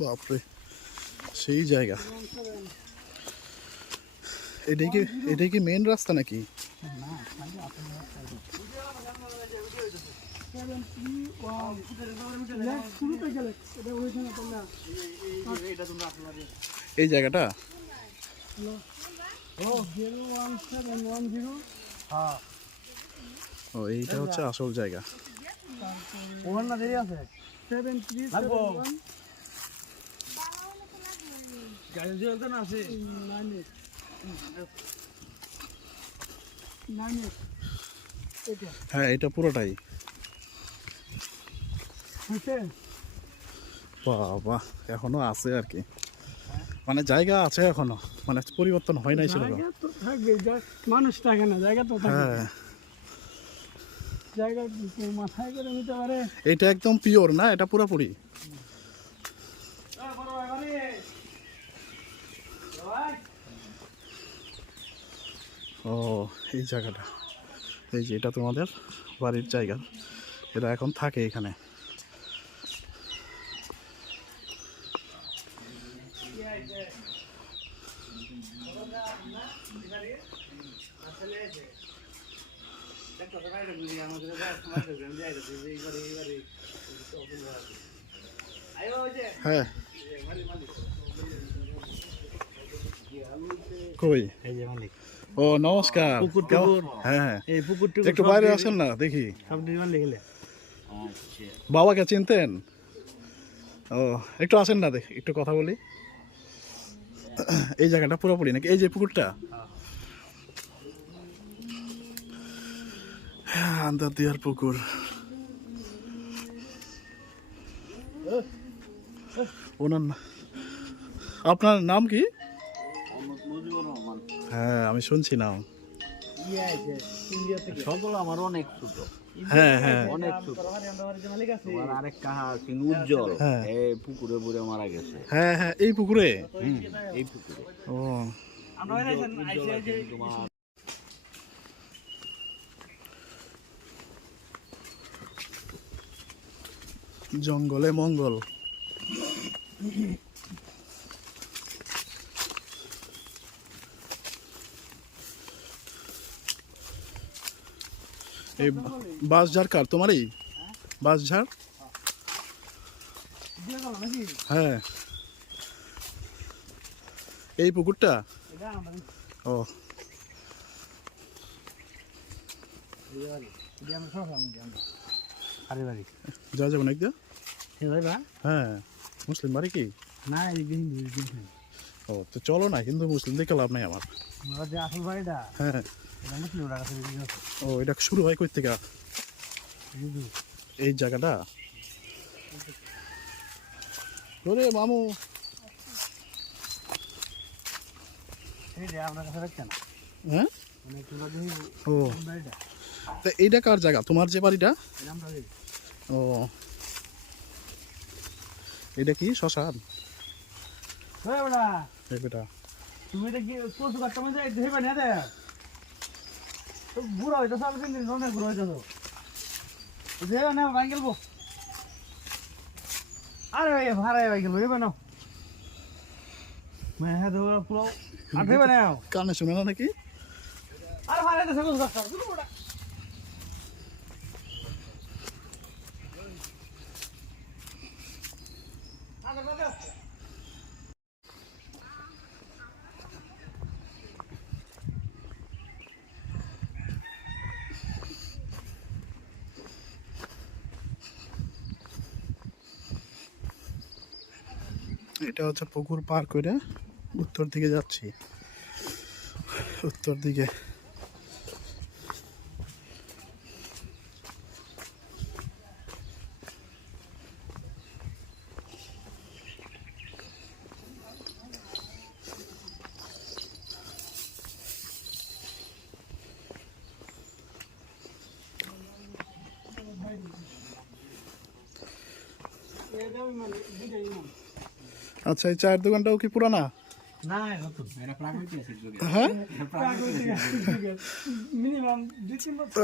বাপরে সেই জায়গা। এটাই কি মেন রাস্তা নাকি? এই জায়গাটা ও এইটা হচ্ছে আসল জায়গা। হ্যাঁ এটা পুরোটাই। বাবা এখনো আছে আর কি, মানে জায়গা আছে এখনো, মানে পরিবর্তন হয় নাই সেরকম। মানুষ থাকে না, জায়গা তো হ্যাঁ জায়গা মাথায় করে নিতে পারে। এটা একদম পিওর না, এটা পুরোপুরি। ও এই জায়গাটা, এই যে এটা তোমাদের বাড়ির জায়গা, এরা এখন থাকে এখানে। হ্যাঁ কই? ও নমস্কার। হ্যাঁ হ্যাঁ একটু বাইরে আসেন না দেখি। বাবাকে চিনতেন? ও একটু আসেন না দেখি, একটু কথা বলি। এই জায়গাটা পুরোপুরি নাকি, এই যে পুকুরটা? হ্যাঁ আন্দার দিয়ার পুকুর। ওনার আপনার নাম কি? হ্যাঁ আমি শুনছি নাম। আমার অনেক ছোট। হ্যাঁ হ্যাঁ অনেক ছোট। আরেক কাহা আছে উজ্জ্বল, এই পুকুরে পড়ে মারা গেছে। হ্যাঁ হ্যাঁ এই পুকুরে। এই পুকুরে। ও জঙ্গলে মঙ্গল। এই বাঁশঝাড় কার, তোমারই? বাঁশঝাড়? হ্যাঁ এই পুকুরটা। ও যা যাবো না একদম। হ্যাঁ মুসলিম বাড়ি কি? না ও তো চলো না, হিন্দু মুসলিম দেখে লাভ নাই আমার। আসল বাড়িটা হ্যাঁ মুসলিম। ও এটা শুরু হয় কই থেকে এই জায়গাটা? ওরে মামু হ্যাঁ ও তা এইটা কার জায়গা, তোমার যে বাড়িটা? ও এটা কি শ্মশান? বেটা তুমি দেখি কচু কাটতে মধ্যে দেবে না দে বুড়ো হইতো সাল কিন দিন অনেক বুড়ো হইতো দেবে না ভাই গেলবো। আরে ভাই ভাড়া ভাই গেলবো এবে না मैं है तो पूरा आठे बनाया কানে শুনে না নাকি? अरे भाड़े तो सब उसका कर बड़ा এটা হচ্ছে পুকুর পার করে উত্তর দিকে যাচ্ছি, উত্তর দিকে। আচ্ছা এই চায়ের দোকানটাও কি পুরানা? না নতুন এটা প্রাকৃতিক আছে যুগে হ্যাঁ মিনিমাম 2-3 বছর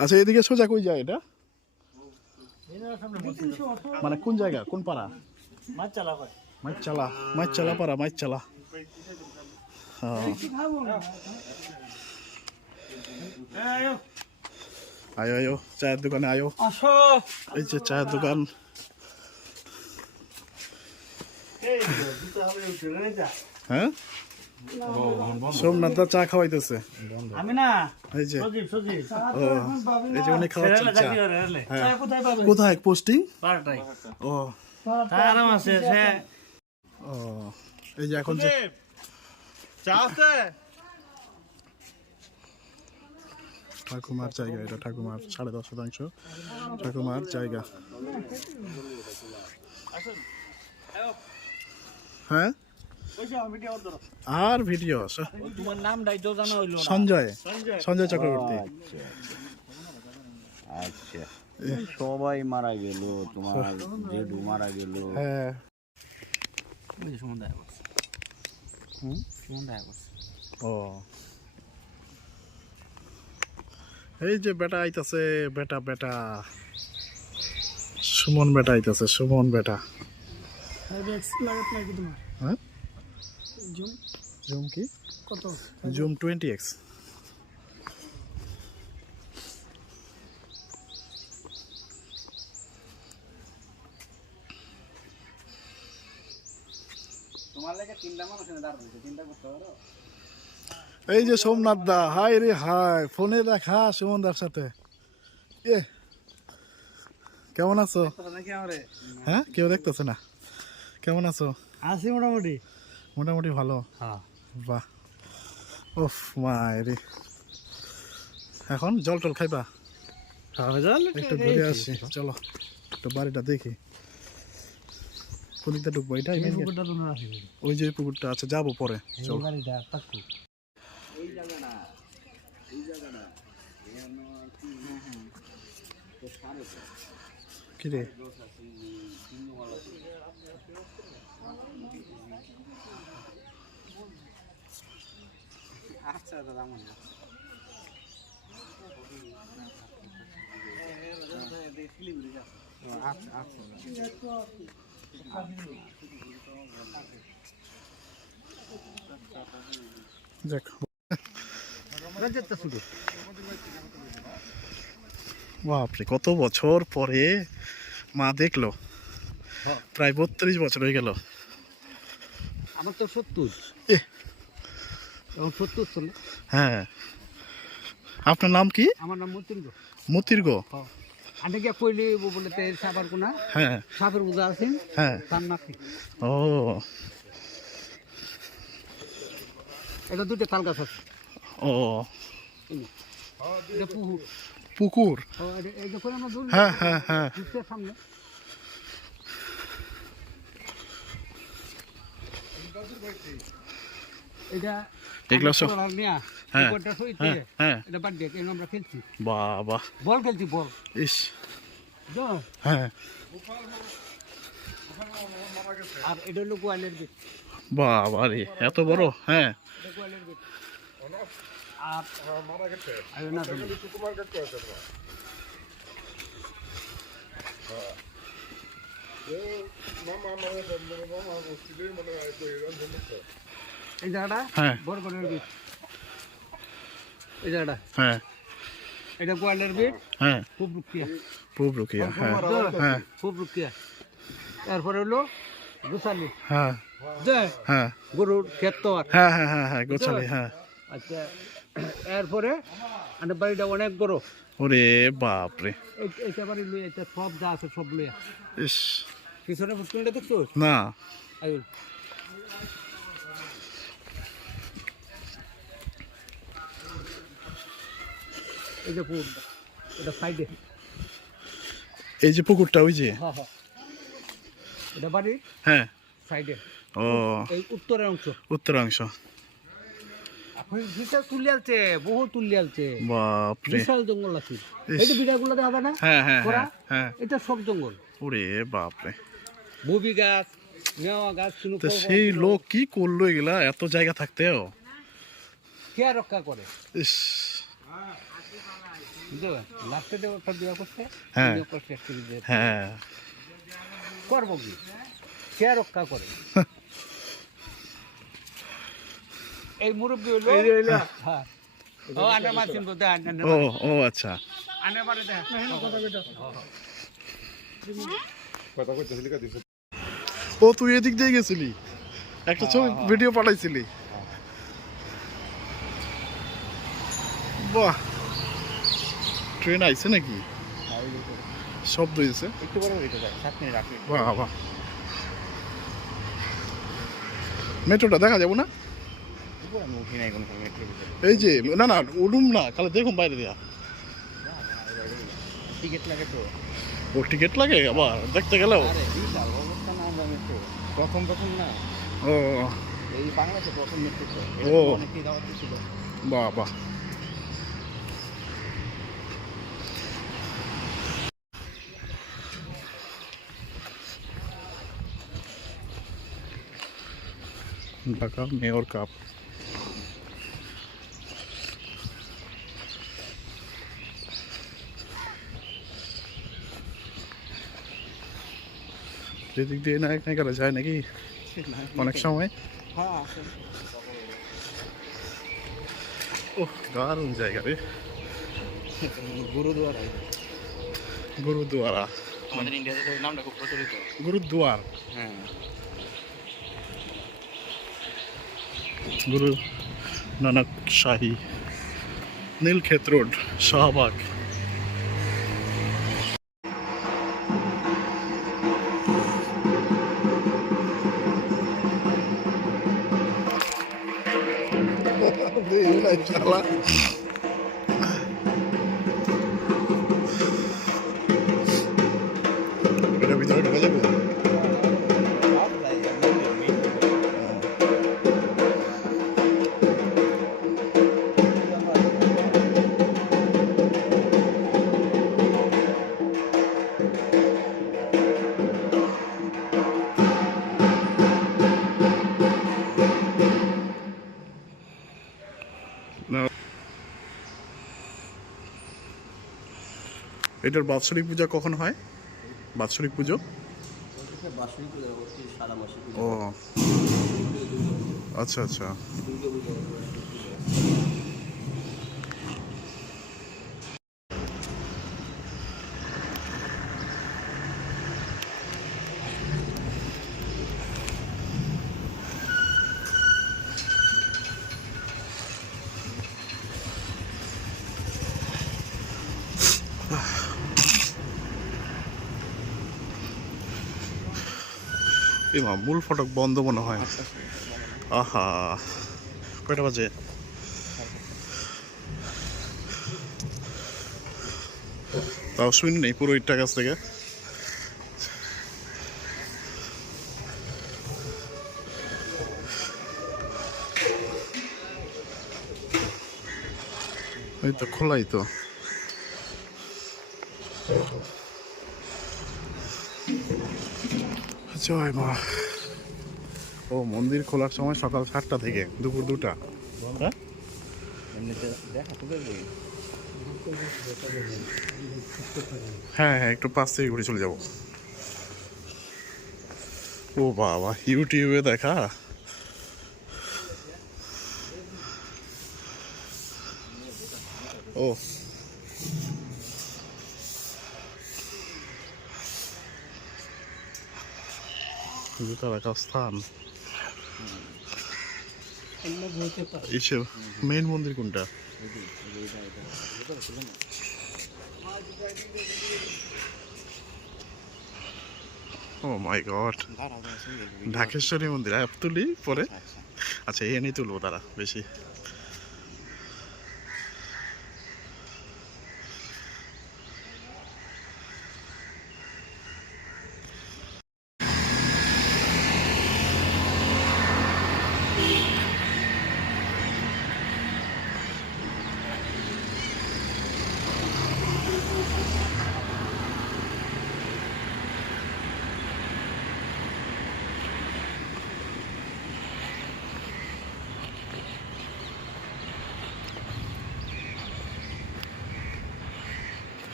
আচ্ছা এদিকে সোজা কই যায় এটা এর সামনে 300 বছর মানে কোন জায়গা কোন পাড়া মাছ চালা হয় মাইচালা পাড়া মাইচালা কি খাবো না আয়ো আয়ো আয়ো চায়ের দোকানে আয়ো আসো এই যে চায়ের দোকান এই দুটো হবে উঠে যা হ্যাঁ সোমনাথ দা চা খাওয়াইতেছে আমি না এই যে সজীব ও এই যে উনি খাওয়াচ্ছেন চা চা কোথায় পাবে কোথায় পোস্টিং পারটাই ও আরাম আছে সে ও এই যে এখন যে চা আছে ঠাকুমার জায়গা এটা ঠাকুমার 10.5% ঠাকুমার জায়গা হ্যাঁ আর ভিডিও তোমার নামটাই তো জানা হইলো না সঞ্জয় চক্রবর্তী আচ্ছা সবাই মারা গেল তোমার জেডু মারা গেল হ্যাঁ ওই যে সুমন দেখা করছে সুমন দেখা করছে ও এই যে বেটা আইতাছে বেটা সুমন বেটা আইতাছে সুমন বেটা হ্যাঁ জুম কি কত জুম 20x তোমার লাগে তিনটা মানুষ এনে দাঁড়াইছে তিনটা করতে পারো এই যে সোমনাথ দা হাই রে হাই ফোনে দেখা সুমন দার সাথে এ কেমন আছো নাকি আমারে হ্যাঁ কেউ দেখতেছে না কেমন আছো আছি মোটামুটি মোটামুটি ভালো হ্যাঁ বাহ ওফ মায়েরি এখন জল টল খাইবা খাওয়া জল একটু ঘুরে আসি চলো একটু বাড়িটা দেখি কোনদিকটা ঢুকবো এটা এই পুকুরটা তো না আছে ওই যে পুকুরটা আছে যাবো পরে এই চল বাড়িটা পাক্কু এই জায়গাটা তো সারে কি রে আচ্ছা দাদা মনে আচ্ছা আচ্ছা দেখ বাপরে কত বছর পরে মা দেখলো প্রায় 32 বছর হয়ে গেল আমার তো 70 এ এবং 70 চলে হ্যাঁ আপনার নাম কি আমার নাম মতিন গো মতির গো আগে গিয়া কইলে বলে তে সাবার কোনা হ্যাঁ সাপের বুঝা আছেন হ্যাঁ তার নাকি ও এটা দুটো তাল গাছ আছে ও এটা পুকুর পুকুর এই যে করে আমরা দূর হ্যাঁ হ্যাঁ হ্যাঁ সামনে এটা এগুলো সব হ্যাঁ হ্যাঁ এটা বাদ দিয়ে আমরা খেলছি বাবা বল খেলছি বল ইস জানো? হ্যাঁ আর এটা হলো গোয়ালের গেট বাবা রে এত বড় হ্যাঁ এটা গোয়ালের গেট আর আর না এই জায়গাটা হ্যাঁ বড় বড় গেট এই জায়গাটা হ্যাঁ এটা গোয়ালের গেট হ্যাঁ খুব রুকিয়া খুব রুকিয়া হ্যাঁ হ্যাঁ খুব রুকিয়া তারপরে হলো গোসালি হ্যাঁ জয় হ্যাঁ গরুর ক্ষেত তো আর হ্যাঁ হ্যাঁ হ্যাঁ হ্যাঁ গোছালি হ্যাঁ আচ্ছা এরপরে আমাদের বাড়িটা অনেক বড় ওরে বাপ রে এটা বাড়ি লুই এটা সব যা আছে সব লুই ইস পিছনে ফুটবলটা দেখছো না আয়ুল এই যে পুকুর এটা সাইডে এই যে পুকুরটা ওই যে হ্যাঁ হ্যাঁ এটা বাড়ি হ্যাঁ সাইডে ও এই উত্তরের অংশ উত্তরাংশ এখন বিশাল তুলে আলছে বহু তুলে আলছে বাপ রে বিশাল জঙ্গল আছে ইস। এই যে বিড়াগুলো দেখা যায় না হ্যাঁ হ্যাঁ করা? হ্যাঁ হ্যাঁ এটা সব জঙ্গল ওরে বাপ রে ববি গাছ নেওয়া গাছ শুনু তো সেই লোক কি করলো এগুলা এত জায়গা থাকতেও? কে রক্ষা করে ইস, বুঝছো লাস্টে দেওয়া সব দেওয়া করছে হ্যাঁ। বিনিয়োগ করে শেষ করে দিয়ে হ্যাঁ করবো কি কে রক্ষা করে এই মুরব্বী হলো হ্যাঁ ও আন্ডার মাসিন বলতে ও ও আচ্ছা। আন্ডার বারে দেখ ও তুই এদিক দিয়ে গেছিলি, একটা ছবি ভিডিও পাঠাইছিলি। বাহ, ট্রেন আইছে নাকি? শব্দ হয়েছে। একটু বড় হইতে যায় 7 মিনিট 8 মিনিট। বাহ বাহ, মেট্রোটা দেখা যাবো না? উপরে আমি উঠি নাই কোনো মেট্রোর ভিতরে। এই যে না না উডুম না, খালি দেখুন বাইরে দিয়া। টিকিট লাগে তো। ও টিকিট লাগে আবার দেখতে গেলেও? আরে বিশাল অবস্থা না আমরা মেট্রো প্রথম না ও এই বাংলাদেশে প্রথম মেট্রো তো ও। অনেকই দাওয়াত ছিল। বাহ বাহ, ঢাকা মেয়র কাপ। যেদিক দিয়ে নায়ক নায়িকারা যায় নাকি অনেক সময়। হ্যাঁ আছে ও দারুণ জায়গা রে, গুরুদুয়ারা। গুরুদুয়ারা। আমাদের ইন্ডিয়াতে তো এই নামটা খুব প্রচলিত। গুরুদুয়ার, হ্যাঁ গুরু নানক শাহী, নীলক্ষেত রোড, শাহবাগ। এটা ভিতরে ঢোকা যাবে? এটার বাৎসরিক পূজা কখন হয়? বাৎসরিক পুজো? ও আচ্ছা আচ্ছা। এমা মূল ফটক বন্ধ মনে হয়। আহা, কয়টা বাজে? তাও শুনি নেই পুরোহিতটার কাছ থেকে। এই তো খোলাই তো। জয় মা। ও মন্দির খোলার সময় সকাল 7টা থেকে দুপুর 2টা। হ্যাঁ এমনিতে দেখা তো দেখবি। হ্যাঁ হ্যাঁ, একটু পাশ থেকে ঘুরে চলে যাব। ও বাবা, ইউটিউবে দেখা। ও জুতা রাখার স্থান। এইসব মেইন মন্দির কোনটা? ও মাই গড, ঢাকেশ্বরী মন্দির। অ্যাপ তুলি পরে। আচ্ছা এই নিয়ে তুলবো, তারা বেশি